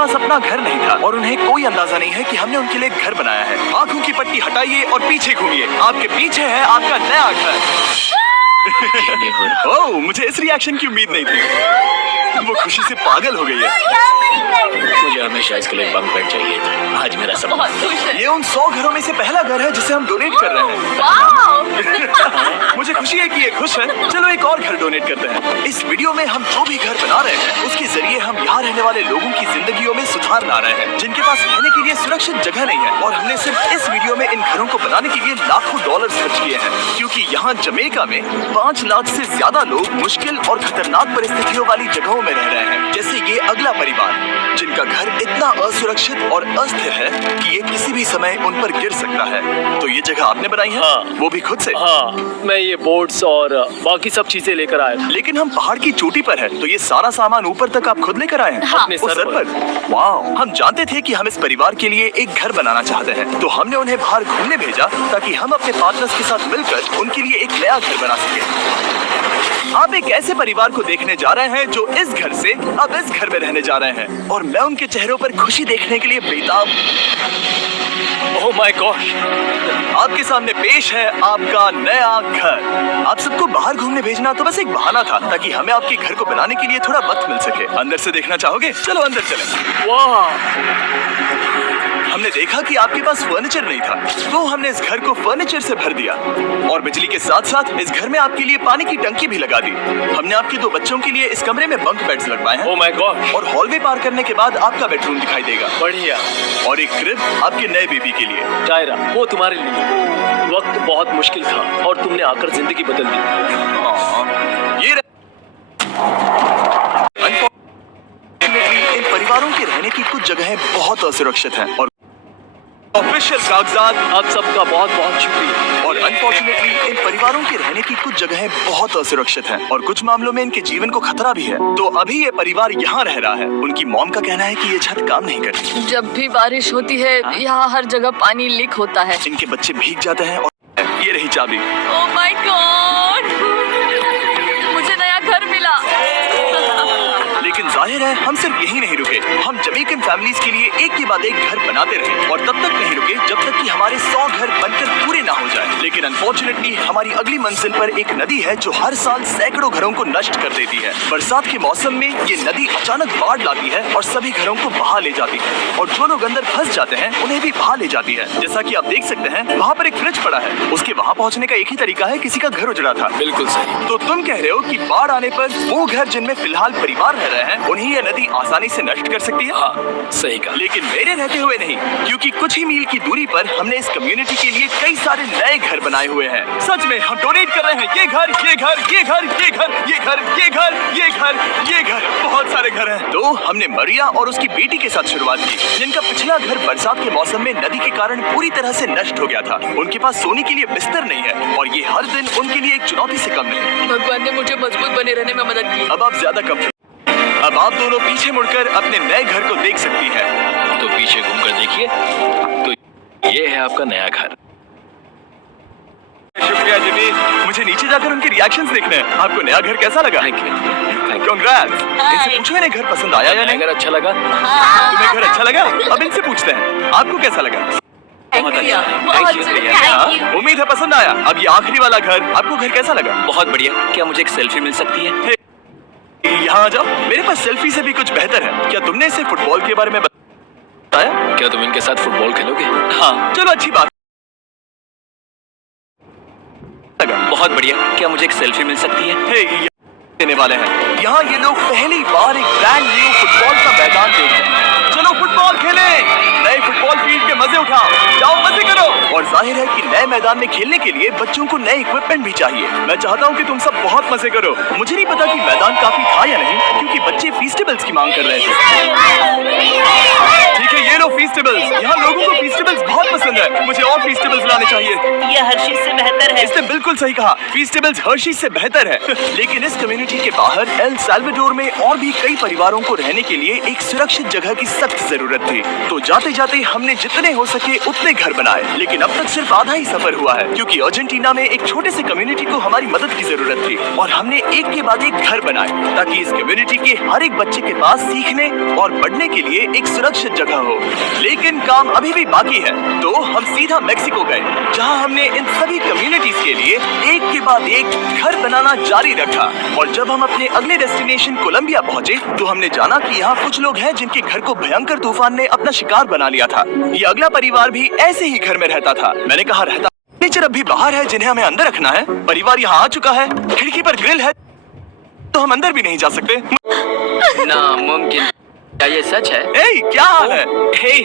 पास अपना घर नहीं था और उन्हें कोई अंदाजा नहीं है कि हमने उनके लिए घर बनाया है। आंखों की पट्टी हटाइए और पीछे घूमिए। आपके पीछे है आपका नया घर। ओह, मुझे इस रिएक्शन की उम्मीद नहीं थी। वो खुशी से पागल हो गई है। मुझे हमेशा इसके लिए बंक बेड चाहिए था। आज मेरा सब बहुत खुश है। ये उन 100 घरों में से पहला घर है जिसे हम डोनेट कर रहे हैं। वाओ! मुझे खुशी है कि ये खुश है। चलो एक और घर डोनेट करते हैं। इस वीडियो में हम जो भी घर बना रहे हैं उसके जरिए हम यहाँ रहने वाले लोगों की जिंदगियों में सुधार ला रहे हैं, जिनके पास रहने के लिए सुरक्षित जगह नहीं है। और हमने सिर्फ इस वीडियो में इन घरों को बनाने के लिए लाखों डॉलर्स खर्च किए हैं, क्योंकि यहाँ जमैका में 5 लाख से ज्यादा लोग मुश्किल और खतरनाक परिस्थितियों वाली जगहों में रह रहे हैं। जैसे ये अगला परिवार जिनका घर इतना असुरक्षित और अस्थिर है कि ये किसी भी समय उन पर गिर सकता है। तो ये जगह आपने बनाई है? हाँ। वो भी खुद से? हाँ, मैं ये बोर्ड्स और बाकी सब चीजें लेकर आया था। लेकिन हम पहाड़ की चोटी पर हैं, तो ये सारा सामान ऊपर तक आप खुद लेकर आए हैं? हाँ। अपने सर पर? वाह! हम जानते थे कि हम इस परिवार के लिए एक घर बनाना चाहते हैं, तो हमने उन्हें बाहर घूमने भेजा ताकि हम अपने पार्टनर्स के साथ मिलकर उनके लिए एक नया घर बना सके। आप एक ऐसे परिवार को देखने जा रहे हैं जो इस घर से अब इस घर में रहने जा रहे हैं, और मैं उनके चेहरों पर खुशी देखने के लिए बेताब। Oh my God! आपके सामने पेश है आपका नया घर। आप सबको बाहर घूमने भेजना तो बस एक बहाना था ताकि हमें आपके घर को बनाने के लिए थोड़ा वक्त मिल सके। अंदर से देखना चाहोगे? चलो अंदर चलें। वाह! हमने देखा कि आपके पास फर्नीचर नहीं था, तो हमने इस घर को फर्नीचर से भर दिया और बिजली के साथ साथ इस घर में आपके लिए पानी की टंकी भी लगा दी। हमने आपके 2 बच्चों के लिए इस कमरे में बंक बेड्स लगवाए हैं। Oh my God! और हॉलवे पार करने के बाद आपका बेडरूम दिखाई देगा। बढ़िया। और एक क्रिब आपके नए बेबी के लिए। टायरा, वो तुम्हारे लिए। वक्त बहुत मुश्किल था और तुमने आकर जिंदगी बदल दी। ये अनफॉर्चुनेटली इन परिवारों के रहने की कुछ जगहें बहुत असुरक्षित हैं और ऑफिशियल कागजात आप सबका बहुत बहुत शुक्रिया। और अनफॉर्चुनेटली इन परिवारों के रहने की कुछ जगहें बहुत असुरक्षित हैं और कुछ मामलों में इनके जीवन को खतरा भी है। तो अभी ये परिवार यहाँ रह रहा है। उनकी मॉम का कहना है कि ये छत काम नहीं करती। जब भी बारिश होती है यहाँ हर जगह पानी लीक होता है। इनके बच्चे भीग जाते हैं और ये रही चाबी। Oh my God! मुझे नया घर मिला। लेकिन जाहिर है हम सिर्फ यही नहीं रुके। हम जमैकन फैमिलीज के लिए एक के बाद एक घर बनाते रहे और तब तक नहीं रुके जब तक कि हमारे 100 घर बनकर पूरे ना हो जाए। लेकिन अनफॉर्चुनेटली हमारी अगली मंजिल पर एक नदी है जो हर साल सैकड़ों घरों को नष्ट कर देती है। बरसात के मौसम में ये नदी अचानक बाढ़ लाती है और सभी घरों को बहा ले जाती है, और जो लोग अंदर फंस जाते हैं उन्हें भी बहा ले जाती है। जैसा कि आप देख सकते हैं वहाँ पर एक फ्रिज पड़ा है। उसके वहाँ पहुँचने का एक ही तरीका है, किसी का घर उजड़ा था। बिल्कुल सही। तो तुम कह रहे हो कि बाढ़ आने पर वो घर जिनमें फिलहाल परिवार रह रहे हैं उन्हें ये नदी आसानी से नष्ट कर सकती है? हाँ, सही कहा। लेकिन मेरे रहते हुए नहीं, क्योंकि कुछ ही मील की दूरी पर हमने इस कम्युनिटी के लिए कई सारे नए घर बनाए हुए हैं। सच में हम डोनेट कर रहे हैं। ये घर, ये घर, ये घर, ये घर, ये घर, ये घर, ये घर, ये घर, बहुत सारे घर हैं। तो हमने मरिया और उसकी बेटी के साथ शुरुआत की, जिनका पिछला घर बरसात के मौसम में नदी के कारण पूरी तरह से नष्ट हो गया था। उनके पास सोने के लिए बिस्तर नहीं है और ये हर दिन उनके लिए एक चुनौती से कम नहीं। भगवान ने मुझे मजबूत बने रहने में मदद की। अब आप ज्यादा कम। अब आप दोनों पीछे मुड़कर अपने नए घर को देख सकती हैं। तो पीछे घूमकर देखिए, तो ये है आपका नया घर। शुक्रिया जिमी। मुझे नीचे जाकर उनके रिएक्शंस देखने हैं। आपको नया घर कैसा लगा? Thank you. कांग्रेट्स। इनसे पूछो इन्हें घर पसंद आया या नहीं? अगर अच्छा लगा। तुम्हें घर अच्छा लगा? अब इनसे पूछते हैं आपको कैसा लगा? बहुत अच्छा। बहुत शुक्रिया। हाँ, उम्मीद है पसंद आया। अब ये आखिरी वाला घर, आपको घर कैसा लगा? बहुत बढ़िया। क्या मुझे एक सेल्फी मिल सकती है? यहाँ आ जाओ। मेरे पास सेल्फी से भी कुछ बेहतर है। क्या तुमने इसे फुटबॉल के बारे में बताया? क्या तुम इनके साथ फुटबॉल खेलोगे? हाँ, चलो अच्छी बात। बहुत बढ़िया। क्या मुझे एक सेल्फी मिल सकती है? देने वाले हैं। यहाँ ये लोग पहली बार एक ब्रांड न्यू फुटबॉल का मैदान देख रहे हैं। चलो फुटबॉल खेलें। नए फुटबॉल फील्ड के मजे उठाओ, जाओ मजे करो। और जाहिर है कि नए मैदान में खेलने के लिए बच्चों को नए इक्विपमेंट भी चाहिए। मैं चाहता हूँ कि तुम सब बहुत मजे करो। मुझे नहीं पता कि मैदान काफी था या नहीं, क्योंकि बच्चे फीस्टेबल्स की मांग कर रहे थे। ठीक है, ये लो फीस्टेबल्स। यहाँ लोगों को फीस्टेबल्स फीस्टेबल्स बहुत पसंद है। मुझे और फीस्टेबल्स लाने चाहिए। ये हर्षीज से बेहतर है। इसने बिल्कुल सही कहा, फीस्टेबल्स हर्शीज से बेहतर है। लेकिन इस कम्युनिटी के बाहर एल साल्वाडोर में और भी कई परिवारों को रहने के लिए एक सुरक्षित जगह की सख्त जरूरत थी। तो जाते जाते हमने जितने हो सके उतने घर बनाए, लेकिन अब तक सिर्फ आधा ही सफर हुआ है, क्योंकि अर्जेंटीना में एक छोटे से कम्युनिटी को हमारी मदद की जरूरत थी और हमने एक के बाद एक घर बनाए ताकि इस कम्युनिटी के हर एक बच्चे के पास सीखने और बढ़ने के लिए एक सुरक्षित जगह हो। लेकिन काम अभी भी बाकी है, तो हम सीधा मेक्सिको गए, जहां हमने इन सभी कम्युनिटीज के लिए एक के बाद एक घर बनाना जारी रखा। और जब हम अपने अगले डेस्टिनेशन कोलंबिया पहुंचे, तो हमने जाना कि यहाँ कुछ लोग हैं जिनके घर को भयंकर तूफान ने अपना शिकार बना लिया था। ये अगला परिवार भी ऐसे ही घर में रहता था। मैंने कहा रहता, फर्नीचर अब भी बाहर है जिन्हें हमें अंदर रखना है। परिवार यहाँ आ चुका है, खिड़की पर ग्रिल है, तो हम अंदर भी नहीं जा सकते। नामुमकिन। क्या ये सच है? ए, क्या हाल है? हे,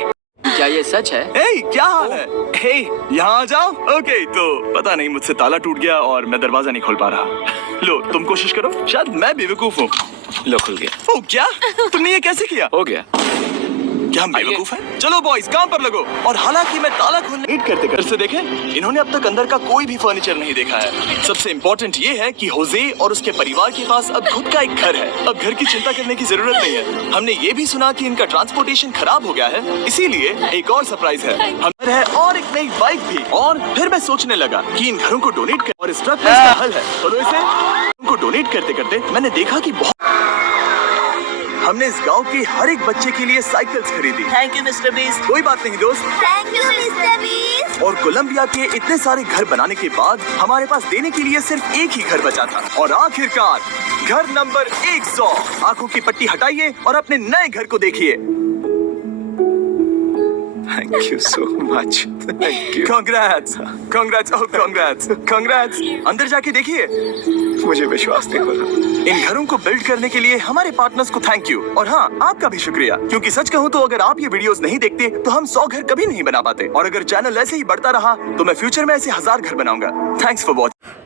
क्या ये सच है? ए, क्या हाल है? हे, यहाँ आ जाओ। ओके, तो पता नहीं मुझसे ताला टूट गया और मैं दरवाजा नहीं खोल पा रहा। लो, तुम कोशिश करो, शायद मैं बेवकूफ हूँ। लो, खुल गया। ओ, क्या? तुमने ये कैसे किया? हो गया। क्या हम बेवकूफ हैं? चलो बॉयज, काम पर लगो। और हालांकि मैं ताला खोलने नीट करते कर से देखें, इन्होंने अब तक अंदर का कोई भी फर्नीचर नहीं देखा है। सबसे इम्पोर्टेंट ये है कि होजे और उसके परिवार के पास अब खुद का एक घर है। अब घर की चिंता करने की जरूरत नहीं है। हमने ये भी सुना कि इनका ट्रांसपोर्टेशन खराब हो गया है, इसीलिए एक और सरप्राइज है। हम है और एक नई बाइक भी। और फिर मैं सोचने लगा कि इन घरों को डोनेट कर और इस ट्रक में इसका हल है। तो इसे उनको डोनेट करते करते मैंने देखा कि बहुत हमने इस गांव के हर एक बच्चे के लिए साइकिल्स खरीदी। Thank you mister beast. कोई बात नहीं दोस्त। Thank you mister beast. और कोलंबिया के इतने सारे घर बनाने के बाद हमारे पास देने के लिए सिर्फ एक ही घर बचा था। और आखिरकार घर नंबर 100। आंखों की पट्टी हटाइए और अपने नए घर को देखिए। Thank you so much. Thank you. Congrats. Congrats. Oh, congrats. Congrats. अंदर जाके देखिए, मुझे विश्वास नहीं हो रहा। इन घरों को बिल्ड करने के लिए हमारे पार्टनर्स को थैंक यू। और हाँ, आपका भी शुक्रिया, क्योंकि सच कहूँ तो अगर आप ये वीडियोस नहीं देखते तो हम 100 घर कभी नहीं बना पाते। और अगर चैनल ऐसे ही बढ़ता रहा तो मैं फ्यूचर में ऐसे 1000 घर बनाऊंगा। Thanks for watching.